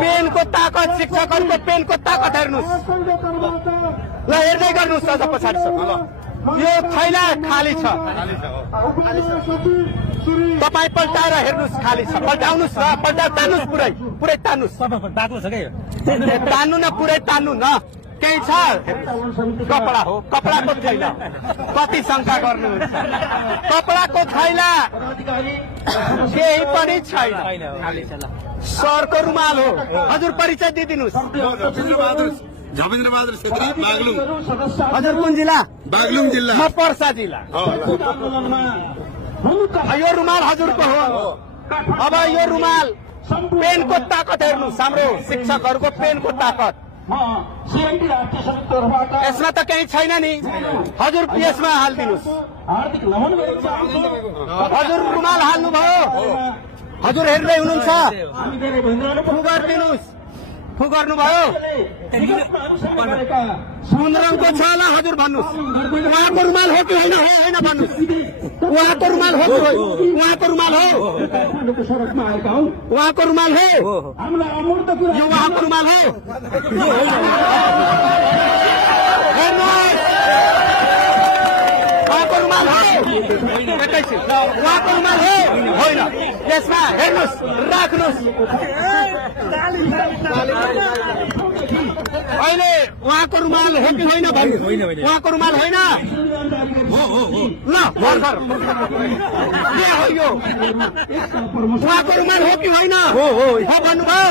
पेनको ताकत शिक्षकहरूको पेनको ताकत हेर्नुहोस् ल हेर्दै गर्नुहोस् अझ पछाडिसम्म ल यो थैला खाली छ तपाईँ पल्टाएर हेर्नुहोस् खाली छ पल्टाउनुहोस् न तान्नुहोस् पुरै तान्नुहोस् तान्नु न पुरै तान्नु न केही छ कपडा हो कपडाको थैला कति शंका गर्नुहुन्छ कपडाको थैला केही पनि छैन सरको रुमाल हो हजुर परिचय दिइदिनुहोस् झमेन्द्रबहादुर क्षेत्र बागलुङ हजुर कुन जिल्ला बागलुङ जिल्ला म पर्सा जिल्ला यो रुमाल हजुरको हो अब यो रुमाल पेनको ताकत हेर्नुहोस् हाम्रो शिक्षकहरूको पेनको ताकत यसमा त केही छैन नि हजुर यसमा हालिदिनुहोस् हजुर रुमाल हाल्नुभयो हजुर हेर्दै हुनुहुन्छ फु गर्नुभयो सुन्दरङको छ होला हजुर भन्नुहोस् उहाँको रुमाल हो कि होइन होइन भन्नुहोस् उहाँको रुमाल हो उहाँको रुमाल हो उहाँको रुमाल हो यो उहाँको रुमाल हो उहाँको रुमाल हो उहाँको रुमाल हो होइन यसमा हेर्नुहोस् राख्नुहोस् अहिले उहाँको रुमाल हो कि होइन उहाँको रुमाल होइन ल भर्खर के हो यो उहाँको रुमाल हो कि होइन हो भन्नुभयो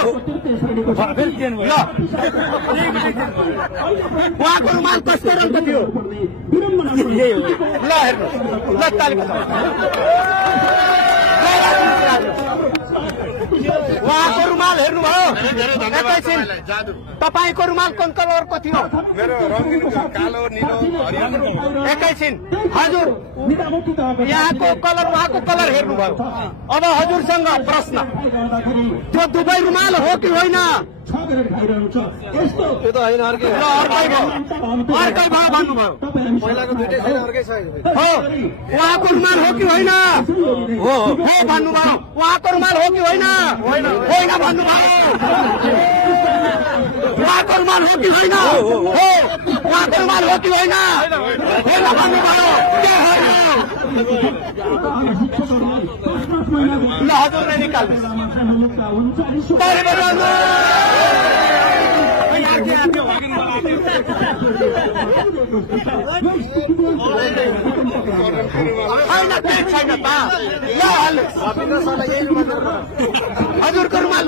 ल उहाँको रुमाल कस्तो रङको थियो ल हेर्नुहोस् ल ताली उहाँको रुमाल हेर्नुभयो एकैछिन तपाईँको रुमाल कुन कलरको थियो एकैछिन हजुर यहाँको कलर उहाँको कलर हेर्नुभयो अब हजुरसँग प्रश्न त्यो दुवै रुमाल हो कि होइन त्यो त होइन अर्कै भयो भन्नुभयो हो उहाँको रुमाल हो कि होइन हो भन्नुभयो उहाँको रुमाल हो कि होइन होइन भन्नुभयो उहाँको रुमाल हो कि होइन हो उहाँको रुमाल हो कि होइन होइन भन्नुभयो के होइन ल हजुरले निकाल्नुहोस् होइन केही छैन त ल हजुरको रुमाल